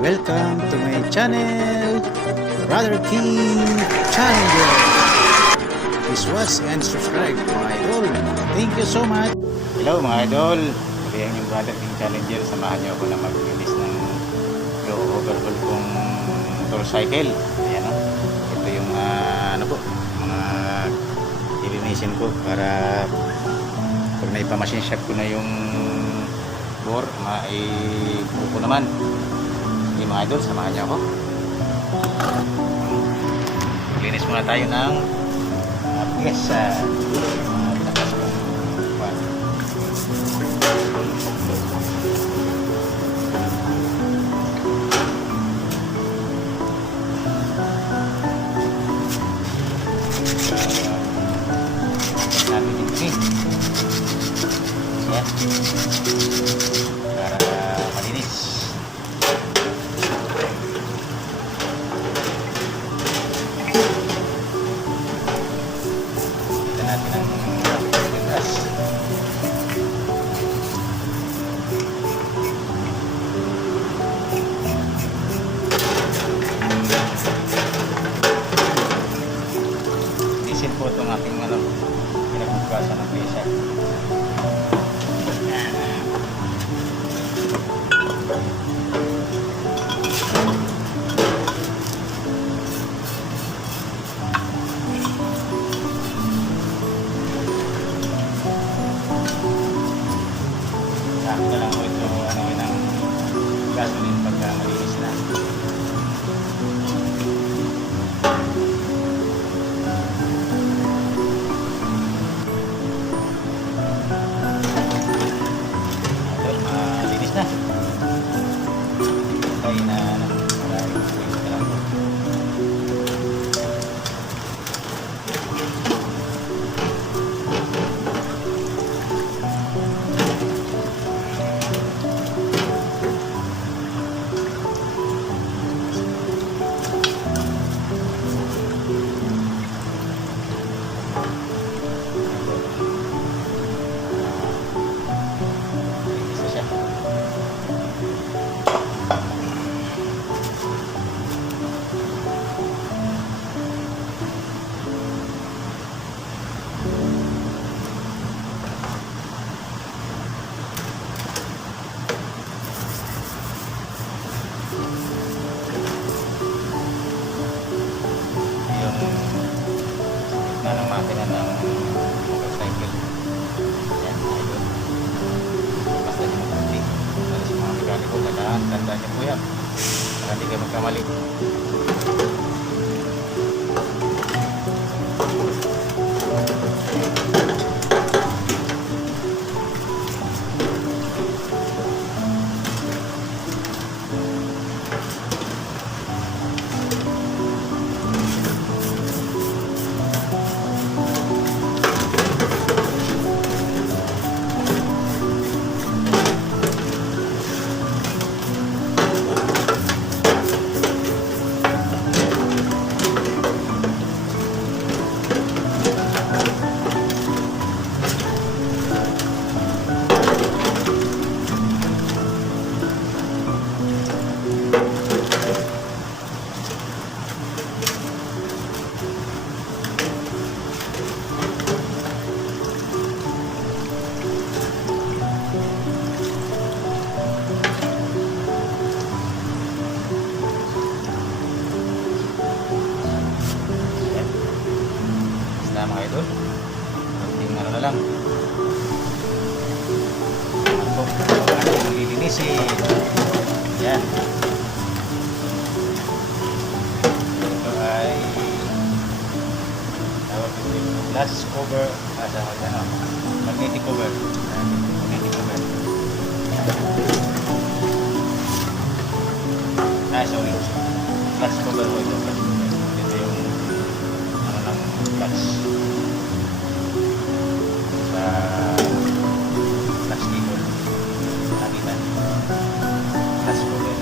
Welcome to my channel, Brother King Challenger. Please watch and subscribe mga idol. Thank you so much. Hello mga idol, sabihan yung Brother King Challenger. Samahan niyo ako na mag-release ng overhaul kong motorcycle. Ayan o, ito yung mga ilinisin ko para pag naipamachine shop ko na yung bore, maipupo naman. Hindi mga idol, samahan niyo ako. Linis muna tayo ng pyesa. Pinatas kong buwan. Natin yung pin. Yan. Para malinis. Kita natin ang pintas. Diesel po itong ating pinagbukasan ng pyesa. Sakto na lang po ito ng gasoline pagka malinis na. Malinis na. Tayo na maraming space na lang. Malinis na siya. Yung gitna ng makina ng motorcycle. Yan, idol. Basta nyo mabuti. Para sa mga mekaniko, tandaan nyo po yan. Para hindi kayo magkamali. Basta mga idol, konting na lang. Ako, ang lilinisin. Yan. Ito ay tawag ito glass cover, magnetic cover. Magnetic cover. Sorry. Glass cover po ito. Glass cover. Ito yung ng clutch sa clutch cable. Nakita. Clutch cover.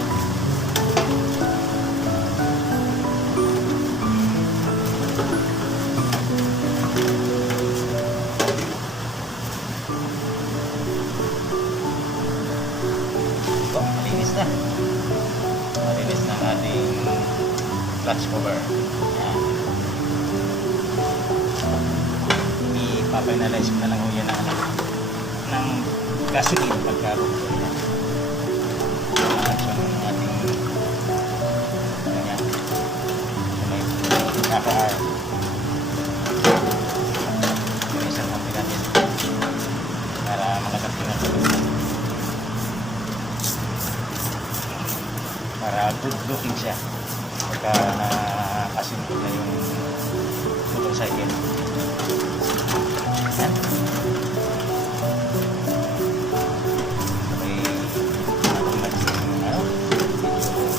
Malinis na. ang ating clutch cover. Yan. Ipapinalize ko na lang ho yan ng gasoline pagkaroon ko yan. So, ang ating ganyan. So, may naka-arm. Yung isang kampi natin para malagapingan ko. Para good looking siya pagka nakasinod na yung motorcycle. Yan. Okay. Ano?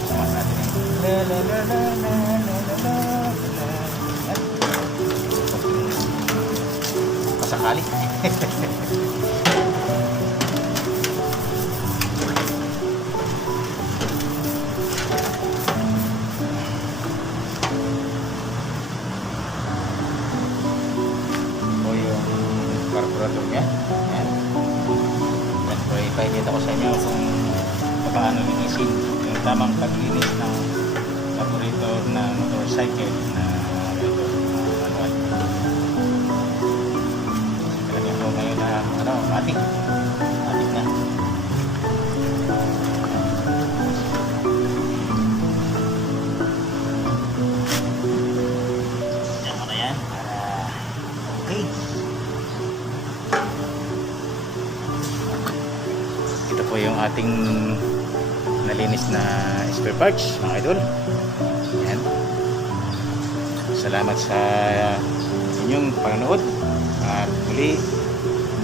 Sumas natin yung la la la la la la la la la. Yan. Pasakali. Carburetor niya. Ayan. Yan po, ipahigita ko sa inyo kung paano linisin yung tamang paglinis ng carburetor ng motorcycle na manual. Talagang po ngayon na matik na. Yan mo na yan para okay. Ito po yung ating nalinis na spare parts, mga idol. Yan. Salamat sa inyong panonood. At muli,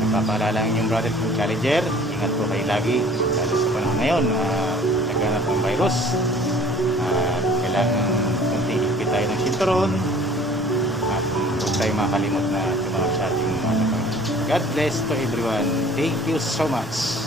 nagpapaalala ang inyong brother kong Challenger. Ingat po kayo lagi, lalo sa panahon ngayon. Nagganap ang virus. Kailangan kunti higpit tayo ng sinturon. At huwag tayo makalimot na tumawag sa ating mga kapatid. God bless to everyone. Thank you so much.